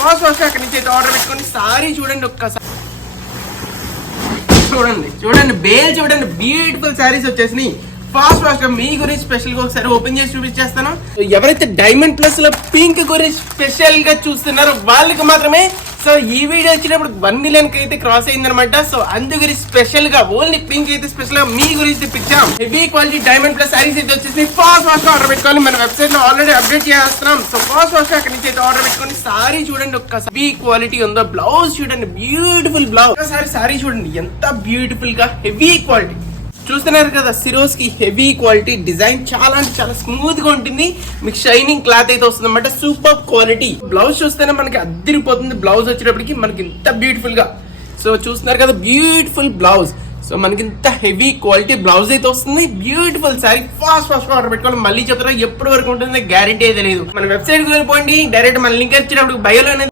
First అక్కడి నుంచి అయితే ఆర్డర్ పెట్టుకొని సారీ చూడండి ఒక్కసారి. చూడండి బేల్ చూడండి, బ్యూటిఫుల్ సారీస్ వచ్చేసినాయి. ఫాస్ట్ గా మీ గురించి స్పెషల్ గా ఒకసారి ఓపెన్ చేసి చూపించేస్తాను. ఎవరైతే డైమండ్ ప్లస్ లో పింక్ గురించి స్పెషల్ గా చూస్తున్నారో వాళ్ళకి మాత్రమే. సో ఈ వీడియో వచ్చినప్పుడు 1 million కి అయితే క్రాస్ అయిందనమాట. సో అందుకని స్పెషల్ గా ఓన్లీ పింక్ అయితే స్పెషల్ గా మీ గురించి తెప్పించాం. Heavy quality diamond plus saris అయితే వచ్చేసి ఫాస్ట్ గా ఆర్డర్ పెట్టుకోవాలి. మన వెబ్సైట్ లో ఆల్రెడీ అప్డేట్ చేస్తున్నాం. సో ఫాస్ట్ గా అక్కడి నుంచి అయితే ఆర్డర్ పెట్టుకొని సారీ చూడండి ఒక్కసారి. హెవీ క్వాలిటీ ఉందో, బ్లౌజ్ చూడండి, బ్యూటిఫుల్ బ్లౌజ్. ఒకసారి సారీ చూడండి ఎంత బ్యూటిఫుల్ గా హెవీ క్వాలిటీ. చూస్తున్నారు కదా, సిరోస్ కి హెవీ క్వాలిటీ డిజైన్ చాలా అంటే చాలా స్మూత్ గా ఉంటుంది. మీకు షైనింగ్ క్లాత్ అయితే వస్తుంది అనమాట. Super quality. బ్లౌజ్ చూస్తేనే మనకి అద్దరిపోతుంది. బ్లౌజ్ వచ్చేటప్పటికి మనకి ఇంత బ్యూటిఫుల్ గా. సో చూస్తున్నారు కదా, బ్యూటిఫుల్ బ్లౌజ్. సో మనకి ఇంత హెవీ క్వాలిటీ బ్లౌజ్ అయితే వస్తుంది. Beautiful sorry. ఫాస్ట్ ఆర్డర్ పెట్టుకోవాలి. మళ్ళీ చెప్తారా ఎప్పటి వరకు ఉంటుంది గ్యారంటీ అయితే లేదు. మన వెబ్సైట్ కి వెళ్ళిపోండి. డైరెక్ట్ మన లింక్ ఇచ్చినప్పుడు బయోలో